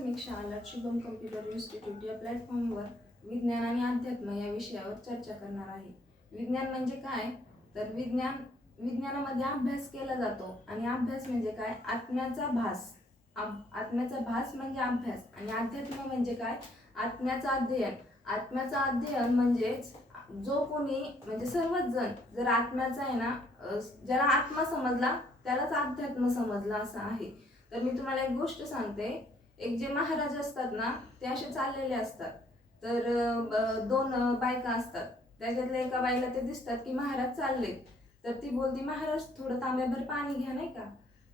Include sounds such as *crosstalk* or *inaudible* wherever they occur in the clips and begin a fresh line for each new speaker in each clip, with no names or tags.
समीक्षा शाळा Shubham computer institute या प्लॅटफॉर्मवर विज्ञान आणि अध्यात्म या विषयावर चर्चा करणार आहे. विज्ञान म्हणजे काय? तर विज्ञान विज्ञानामध्ये अभ्यास केला जातो आणि अभ्यास म्हणजे काय? आत्म्याचा भास. आत्म्याचा भास म्हणजे अभ्यास आणि अध्यात्म म्हणजे काय? आत्म्याचं अध्ययन. आत्म्याचं अध्ययन म्हणजेच जो कोणी म्हणजे सर्वच जण जर आत्म्याचा आहे ना ज्याला आत्मा समजला त्यालाच अध्यात्म समजला असं आहे. तर मी तुम्हाला एक गोष्ट सांगते. एक जे महाराज असतात ना ते असे चाललेले असतात. तर दोन बायका असतात. त्याच्यातल्या एका बाईला ते दिसतात की महाराज चालले तर ती बोलती महाराज थोडं तांब्याभर पाणी घ्या नाही का?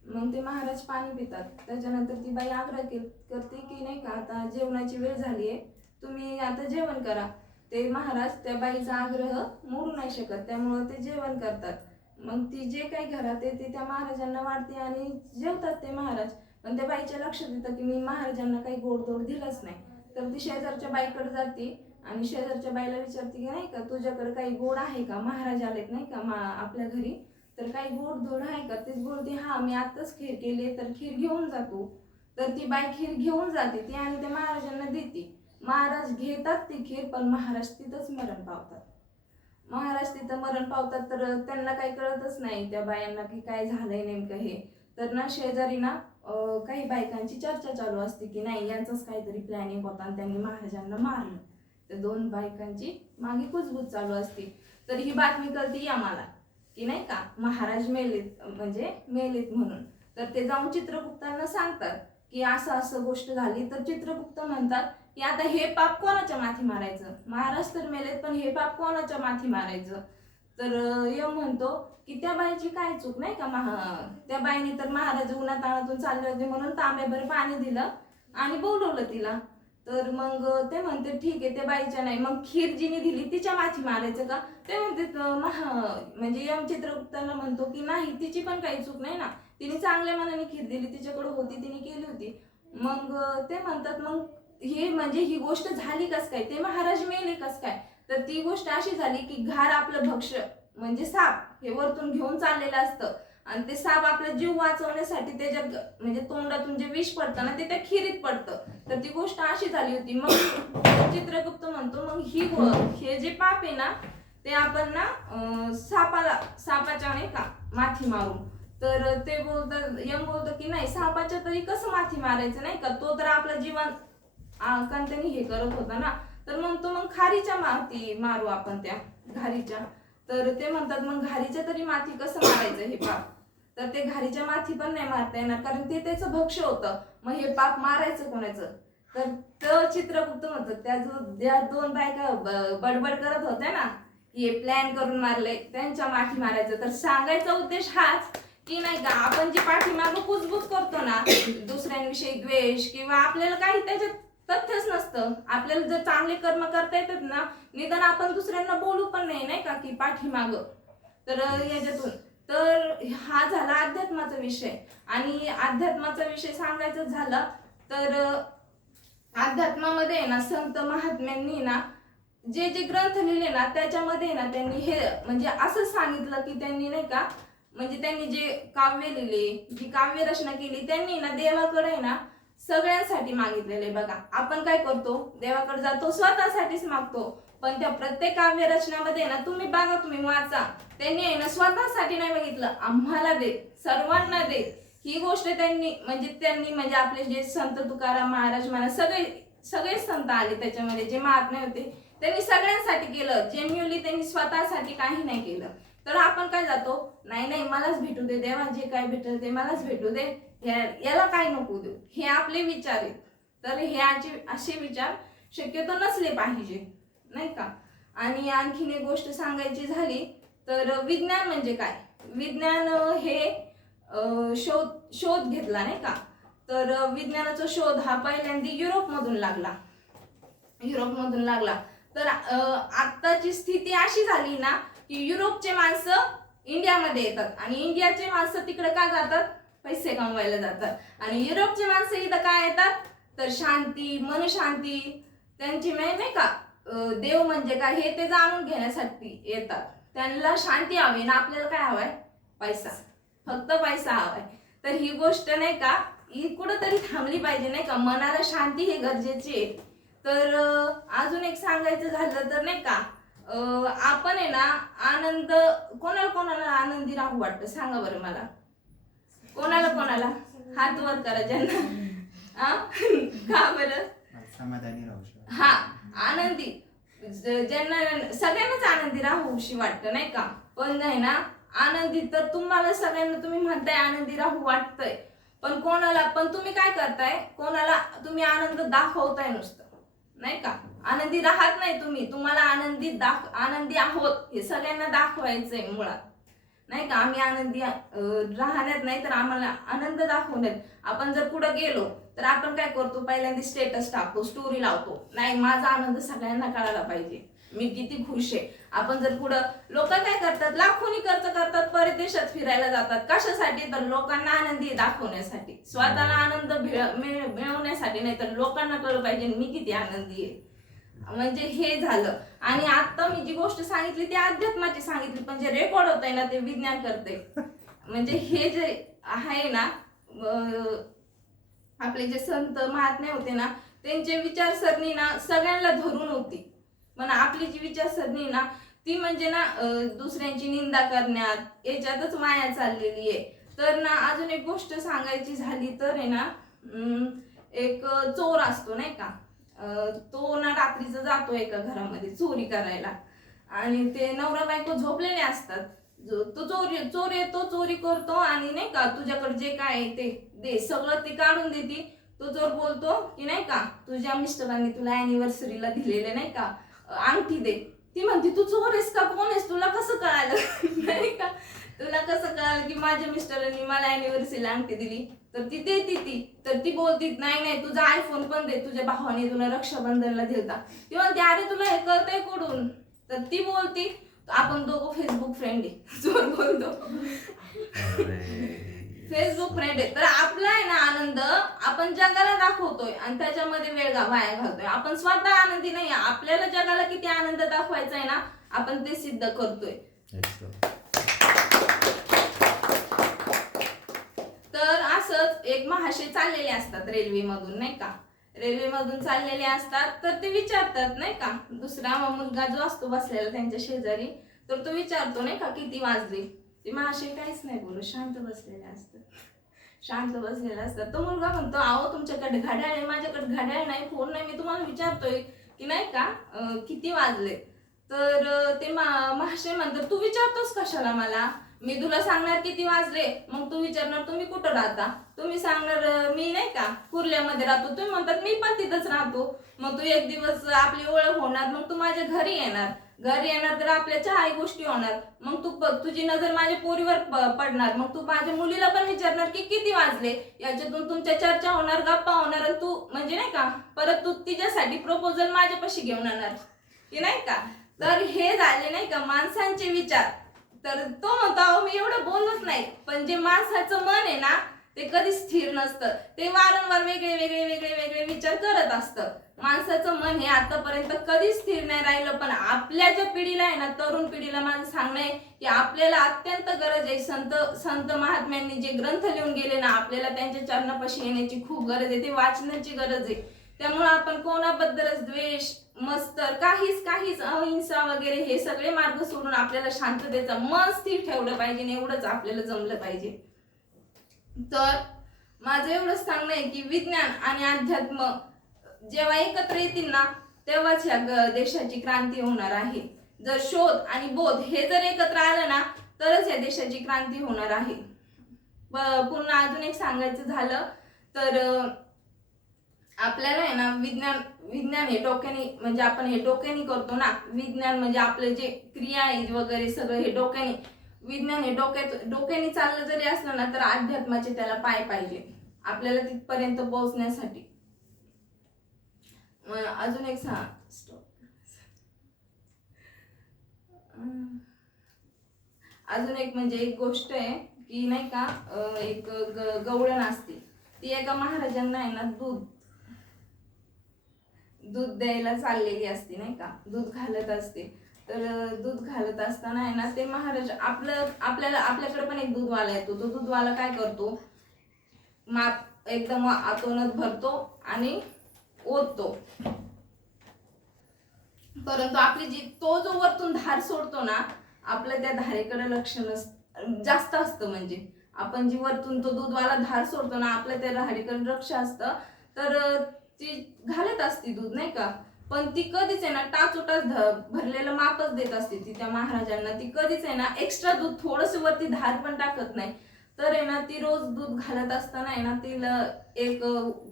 मग ते महाराज पाणी पितात. त्याच्यानंतर ती बाई आग्रह करते की नाही का आता जेवणाची वेळ झाली आहे तुम्ही आता जेवण करा. ते महाराज त्या बाईचा आग्रह मोडू नाही शकत. त्यामुळं ते जेवण करतात. मग ती जे काही घरात येते त्या महाराजांना वाढते आणि जेवतात ते महाराज. पण त्या बाईच्या लक्षात येतं की मी महाराजांना काही गोडधोड दिलाच नाही. तर ती शेजारच्या बाईकडे जाते आणि शेजारच्या बाईला विचारते की नाही का तुझ्याकडे काही गोड आहे का? महाराज आलेत नाही का मा आपल्या घरी? तर काही गोड धोड आहे का? तीच बोलते हा मी आत्ताच खीर केली तर खीर घेऊन जातो तर ती बाई खीर घेऊन जाते ती आणि त्या महाराजांना देते. महाराज घेतात ती खीर पण महाराज तिथंच मरण पावतात. महाराज तिथं मरण पावतात तर त्यांना काही कळतच नाही त्या बायांना की काय झालंय नेमकं हे. तर ना शेजारी ना काही बायकांची चर्चा चालू असते की नाही यांचाच काहीतरी प्लॅनिंग होता आणि त्यांनी महाराजांना मारलं. तर दोन बायकांची मागे कुजबूज चालू असते. तर ही बातमी कळते आम्हाला की नाही का महाराज मेलेत म्हणजे मेलेत म्हणून. तर ते जाऊन चित्रगुप्तांना सांगतात की असं असं गोष्ट झाली तर चित्रगुप्त म्हणतात की आता हे पाप कोणाच्या माथी मारायचं? महाराज तर मेलेत पण हे पाप कोणाच्या माथी मारायचं? तर यम म्हणतो की त्या बाईची काय चूक नाही का महा? त्या बाईने तर महाराज उन्हाताळातून चालले होते म्हणून तांब्याभर पाणी दिलं आणि बोलवलं तिला. तर मग ते म्हणते ठीक आहे त्या बाईच्या नाही. मग खीर जिने दिली तिच्या माथी मारायचं का? ते म्हणते "त- महा म्हणजे यम चित्रगुप्ताला म्हणतो की नाही तिची पण काही चूक नाही ना. तिने चांगल्या मनाने खीर दिली तिच्याकडे होती तिने केली होती. मग ते म्हणतात मग हे म्हणजे ही गोष्ट झाली कस काय? ते महाराज मेले कस काय? तर ती गोष्ट अशी झाली की घार आपलं भक्ष्य म्हणजे साप. हे वरतून घेऊन चाललेलं असतं. आणि ते साप आपला जीव वाचवण्यासाठी त्याच्यात म्हणजे तोंडातून जे विष पडतं ना ते त्या खिरीत पडतं. तर ती गोष्ट अशी झाली होती. मग चित्रगुप्त म्हणतो मग ही हे जे पाप आहे ना ते आपण ना सापाला सापाच्या नाही का माथी मारू तर ते बोलतात यम बोलतो की नाही सापाच्या तरी कसं माथी मारायचं नाही का? तो तर आपलं जीवन कांत्याने हे करत होता ना. तर मग तो मग खारीच्या माती मारू आपण त्या घारीच्या. तर ते म्हणतात मग घारीच्या तरी माथी कसं मारायचं हे पाप तर ते घारीच्या माथी पण नाही मारता येणार कारण ते त्याचं भक्ष्य होतं. मग हे पाप मारायचं कोणाचं? तर तो चित्रगुप्त म्हणतो त्या जो ज्या दोन बायका बडबड करत होत्या ना की हे प्लॅन करून मारले त्यांच्या माथी मारायचं. तर सांगायचा उद्देश हाच की नाही का आपण जी पाठीमागं कुजबूज करतो ना दुसऱ्यांविषयी द्वेष किंवा आपल्याला काही त्याच्यात तथ्यच नसतं. आपल्याला जर चांगले कर्म करता येतात ना निदान आपण दुसऱ्यांना बोलू पण नाही नाही का की पाठीमाग. तर याच्यातून. तर हा झाला अध्यात्माचा विषय. आणि अध्यात्माचा विषय सांगायचं झालं तर अध्यात्मामध्ये आहे ना संत महात्म्यांनी ना जे जे ग्रंथ लिहिले ना त्याच्यामध्ये ना त्यांनी हे म्हणजे असं सांगितलं की त्यांनी नाही का म्हणजे त्यांनी जे काव्य लिहिले जी काव्य रचना केली त्यांनी ना देवाकडे आहे ना सगळ्यांसाठी मागितलेले. बघा आपण काय करतो? देवाकडे जातो स्वतःसाठीच मागतो. पण त्या प्रत्येक काव्य रचनामध्ये ना तुम्ही बघा तुम्ही वाचा. त्यांनी आहे ना स्वतःसाठी नाही मागितलं. आम्हाला दे सर्वांना दे. ही गोष्ट त्यांनी म्हणजे त्यांनी म्हणजे आपले जे संत तुकाराम महाराज महाराज सगळे सगळेच संत आले त्याच्यामध्ये जे महात्मे होते त्यांनी सगळ्यांसाठी केलं. जेन्युअली त्यांनी स्वतःसाठी काही नाही केलं. तर आपण काय जातो? नाही नाही मलाच भेटू दे देवा जे काय भेटेल ते मलाच भेटू दे. याला काय नको देऊ? हे आपले विचार आहेत. तर हे असे असे विचार शक्यतो नसले पाहिजे नाही का? आणि आणखीन एक गोष्ट सांगायची झाली तर विज्ञान म्हणजे काय? विज्ञान हे शोध शोध घेतला नाही का? तर विज्ञानाचा शोध हा पहिल्यांदा युरोपमधून लागला. युरोपमधून लागला. तर आत्ताची स्थिती अशी झाली ना की युरोपचे माणसं इंडियामध्ये येतात. आणि इंडियाचे माणसं तिकडे का जातात? पैसे कमवायला जातात. आणि युरोपचे माणसं इथं काय येतात? तर शांती मनशांती त्यांची म्हणजे नाही का देव म्हणजे काय हे ते जाणून घेण्यासाठी येतात. त्यांना शांती हवी ना आपल्याला काय हवाय? पैसा. फक्त पैसा हवाय. तर ही गोष्ट नाही का ही कुठंतरी थांबली पाहिजे नाही का? मनाला शांती हे गरजेची आहे. तर अजून एक सांगायचं झालं तर नाही का आपण आहे ना आनंद कोणाला कोणाला आनंदी राहू वाटतं? सांगा बरं मला. कोणाला कोणाला? हात वर करा ज्यांना? का बरं?
समाधानी राहू
हा आनंदी. ज्यांना सगळ्यांनाच आनंदी राहूशी वाटतं नाही का? पण नाही ना आनंदी तर तुम्हाला सगळ्यांना तुम्ही म्हणताय आनंदी राहू वाटतंय. पण कोणाला पण तुम्ही काय करताय? कोणाला तुम्ही आनंद दाखवताय नुसतं. नाही का? आनंदी राहत नाही तुम्ही. तुम्हाला आनंदी दाख आनंदी आहोत. हे सगळ्यांना दाखवायचंय मुळात. नाही का? आम्ही आनंदी राहण्यात नाही तर आम्हाला आनंद दाखवण्यात आपण जर पुढे गेलो तर आपण काय करतो? पहिल्यांदा स्टेटस टाकतो स्टोरी लावतो. नाही माझा आनंद सगळ्यांना कळायला पाहिजे. मी किती खुश आहे. आपण जर पुढं लोक काय करतात? लाखोनी खर्च करतात परदेशात फिरायला जातात. कशासाठी? तर लोकांना आनंदी दाखवण्यासाठी. स्वतःला आनंद मिळवण्यासाठी. नाही तर लोकांना कळलं पाहिजे मी किती आनंदी आहे. म्हणजे हे झालं. आणि आता मी जी गोष्ट सांगितली ती अध्यात्माची सांगितली पण जे रेकॉर्ड होत आहे ना ते विज्ञान करते. म्हणजे हे जे आहे ना आपले जे संत महात्मे होते ना त्यांचे विचारसरणी ना सगळ्यांना धरून होती. पण आपली जी विचारसरणी ना ती म्हणजे ना दुसऱ्यांची निंदा करण्यात याच्यातच माया चाललेली आहे. तर ना अजून एक गोष्ट सांगायची झाली तर आहे ना एक चोर असतो नाही का? तो ना रात्रीचा जातो एका घरामध्ये चोरी करायला. आणि ते नवरा बायको झोपलेले असतात. जो तो चोरी चोर येतो चोरी करतो आणि नाही का तुझ्याकडे जे काय आहे ते दे. सगळं ती काढून देते. तो चोर बोलतो की नाही का तुझ्या मिस्टरांनी तुला अॅनिव्हर्सरीला दिलेले नाही का अंगठी दे. ती म्हणते तू चोर आहेस का? कोण आहेस? तुला कसं कळालं? *laughs* नाही का? तुला कसं कळालं की माझ्या मिस्टरांनी मला अॅनिव्हर्सरीला अंगठी दिली? तर ती देते ती. तर ती बोलती नाही नाही तुझा आयफोन पण दे तुझ्या भावाने तुला रक्षाबंधनला दिलता. ती म्हणते अरे तुला हे कळतंय कुठून? तर ती बोलती आपण दोघं फेसबुक फ्रेंड आहे. *laughs* बोलतो. फेसबुक फ्रेंड आहे. तर आपला आहे ना आनंद आपण जगाला दाखवतोय आणि त्याच्यामध्ये वेळ वाया घालतोय. आपण स्वतः आनंदी नाही. आपल्याला जगाला किती आनंद दाखवायचा आहे ना आपण ते सिद्ध करतोय. तर एक महाशय चाललेले असतात रेल्वेमधून नाही का? रेल्वेमधून चाललेले असतात तर ते विचारतात नाही का? दुसरा मुलगा जो असतो बसलेला त्यांच्या शेजारी तर तो विचारतो नाही का किती वाजले? ते महाशय काहीच नाही बोलू शांत बसलेले असतात. शांत बसलेला असतात. तो मुलगा म्हणतो अहो तुमच्याकडे घड्याळ आहे माझ्याकडे घड्याळ नाही फोन नाही. मी तुम्हाला विचारतोय की नाही का किती वाजले? तर ते मा- महाशय म्हणतात तू विचारतोस कशाला मला? मी तुला सांगणार किती वाजले? मग तू विचारणार तुम्ही कुठं राहता? तुम्ही सांगणार मी नाही का कुर्ल्यामध्ये राहतो. तुम्ही म्हणतात मी पण तिथंच राहतो. मग तू एक दिवस आपली ओळख होणार मग तू माझ्या घरी येणार. घरी येणार तर आपल्या चहा गोष्टी होणार. मग तू तुझी नजर माझ्या पोरीवर पडणार. मग तू माझ्या मुलीला पण विचारणार की किती वाजले? याच्यातून तुमच्या चर्चा होणार गप्पा होणार आणि तू म्हणजे नाही का परत तू तिच्यासाठी प्रपोजल माझ्यापाशी घेऊन येणार. की नाही का? तर हे झाले नाही का माणसांचे विचार. तर तो म्हणतो अहो मी एवढं बोलत नाही. पण जे माणसाचं मन आहे ना ते कधी स्थिर नसतं. ते वारंवार वेगळे वेगळे वेगळे वेगळे विचार करत असतं. माणसाचं मन हे आतापर्यंत कधीच स्थिर नाही राहिलं पण आपल्या ज्या पिढीला आहे ना तरुण पिढीला माझं सांगणं आहे की आपल्याला अत्यंत गरज आहे. संत संत महात्म्यांनी जे ग्रंथ लिहून गेले ना आपल्याला त्यांच्या चरणापाशी येण्याची खूप गरज आहे. ते वाचण्याची गरज आहे. त्यामुळं आपण कोणाबद्दलच द्वेष मस्तर काहीच काहीच अहिंसा वगैरे हे सगळे मार्ग सोडून आपल्याला शांततेचा मन स्थिर ठेवलं पाहिजे आणि एवढंच आपल्याला जमलं पाहिजे. तर माझं एवढंच सांगणं आहे की विज्ञान आणि अध्यात्म जेव्हा एकत्र येतील ना तेव्हाच ह्या देशाची क्रांती होणार आहे. जर शोध आणि बोध हे जर एकत्र आलं ना तरच या देशाची क्रांती होणार आहे. पुन्हा अजून एक सांगायचं झालं तर आपल्याला आहे ना विज्ञान विज्ञान हे डोक्याने म्हणजे आपण हे डोक्याने करतो ना विज्ञान म्हणजे आपले जे क्रिया आहे वगैरे सगळं हे डोक्याने विज्ञान हे डोक्यात डोक्याने चाललं जरी असलं ना तर अध्यात्माचे त्याला पाय पाहिजे आपल्याला तिथपर्यंत पोहोचण्यासाठी. अजून एक सांग. अजून एक म्हणजे एक गोष्ट आहे की नाही का एक ग- गवळण असते. ती एका महाराजांना आहे ना दूध दूध द्यायला चाललेली असते नाही का? दूध घालत असते. तर दूध घालत असताना आहे ना ते महाराज आपलं आपल्याला आपल्याकडे पण एक दूधवाला येतो. तो दूधवाला काय करतो? माप एकदम आतोनात भरतो आणि ओततो. परंतु आपली जी तो जो वरतून धार सोडतो ना आपलं त्या धारेकडे लक्ष नस जास्त असतं म्हणजे. आपण जी वरतून तो दूधवाला धार सोडतो ना आपल्या त्या धारेकडे लक्ष असतं. तर ती घालत असती दूध नाही का? पण ती कधीच आहे ना टाचोटाच ध- भरलेलं मापच देत असते ती त्या महाराजांना. ती कधीच आहे ना एक्स्ट्रा दूध थोडस वरती धार पण टाकत नाही. तर आहे ना ती रोज दूध घालत असताना आहे ना तिला एक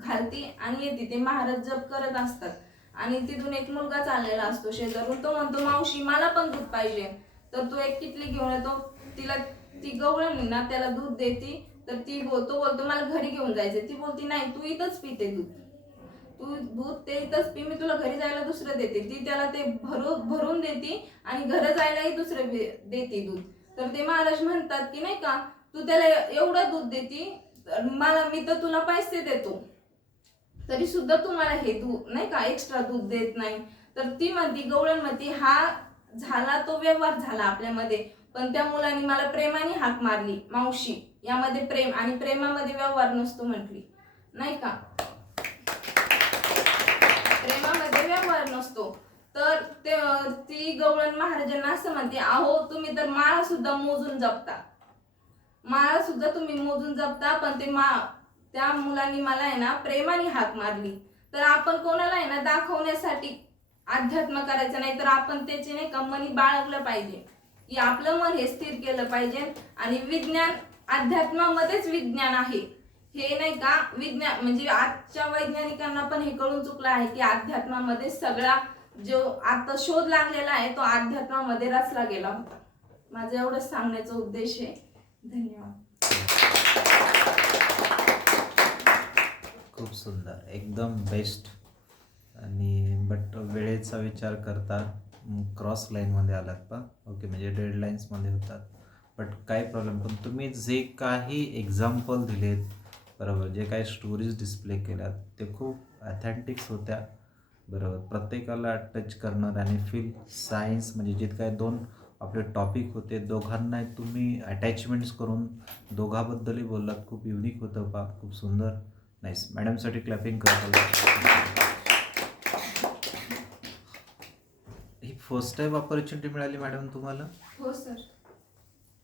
घालती आणि येते. ते महाराज जप करत असतात. आणि तिथून एक मुलगा चाललेला असतो शेजारून. तो म्हणतो मावशी मला पण दूध पाहिजे. तर तो एक किटली घेऊन येतो. तिला ती गवळणी ना त्याला दूध देते. तर ती बोलतो बोलतो मला घरी घेऊन जायचं ती बोलती नाही तू इथंच पिते दूध. तू दूध ते इथंच पी मी तुला घरी जायला दुसरं देते. ती त्याला ते भरू भरून देते आणि घरी जायलाही दुसरं देते दूध. तर ते महाराज म्हणतात की नाही का तू त्याला एवढं दूध देते मला मी तर तुला पैसे देतो. तरी सुद्धा तुम्हाला हे दूध नाही का एक्स्ट्रा दूध देत नाही. तर ती म्हणती गवळण म्हणती हा झाला तो व्यवहार झाला आपल्यामध्ये. पण त्या मुलाने मला प्रेमाने हाक मारली मावशी. यामध्ये प्रेम आणि प्रेमामध्ये व्यवहार नसतो म्हटली. नाही का? प्रेमामध्ये व्यवहार नसतो. तर ते ती गवळण महाराजांना असं म्हणते अहो तुम्ही तर माळा सुद्धा मोजून जपता. माळा सुद्धा तुम्ही मोजून जपता पण ते मा त्या मुलांनी मला आहे ना प्रेमाने हाक मारली. तर आपण कोणाला आहे ना दाखवण्यासाठी अध्यात्म करायचं नाही तर आपण त्याचे नाही का मनी बाळगलं पाहिजे. की आपलं मन हे स्थिर केलं पाहिजे. आणि विज्ञान अध्यात्मामध्येच विज्ञान आहे. हे नाही का विज्ञान म्हणजे आजच्या वैज्ञानिकांना पण हे कळून चुकलं आहे की अध्यात्मामध्ये सगळा जो आता शोध लागलेला आहे तो अध्यात्मामध्ये रचला गेला होता. माझं एवढंच सांगण्याचा उद्देश आहे. धन्यवाद.
खूप सुंदर. एकदम बेस्ट. आणि बट वेळेचा विचार करता क्रॉस लाईनमध्ये आलात पा ओके म्हणजे डेडलाईन्समध्ये होतात. बट काय प्रॉब्लेम पण तुम्ही जे काही एक्झाम्पल दिलेत बरोबर. जे काही स्टोरीज डिस्प्ले केल्यात ते खूप अथेंटिक्स होत्या. बरोबर. प्रत्येकाला टच करणार आणि फील सायन्स म्हणजे जे काय दोन आपले टॉपिक होते दोघांना तुम्ही अटॅचमेंट्स करून दोघाबद्दलही बोललात. खूप युनिक होतं पा खूप सुंदर. नाईस मॅडमसाठी क्लॅपिंग करतो. ही फर्स्ट टाईम ऑपॉर्च्युनिटी मिळाली मॅडम तुम्हाला?
हो सर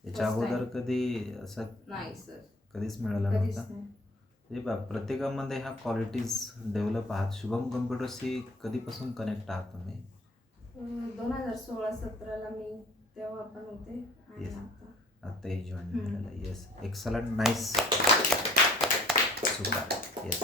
याच्या. अगोदर कधी असं
नाही सर
कधीच मिळाला नव्हता? म्हणजे बा प्रत्येकामध्ये ह्या क्वालिटीज डेव्हलप आहात. शुभम कम्प्युटर्सशी कधीपासून कनेक्ट आहात तुम्ही?
दोन हजार सोळा सतराला मी तेव्हा पण होते. आता.
आत्ताही जॉईन. झालेलं yes excellent nice super. Yes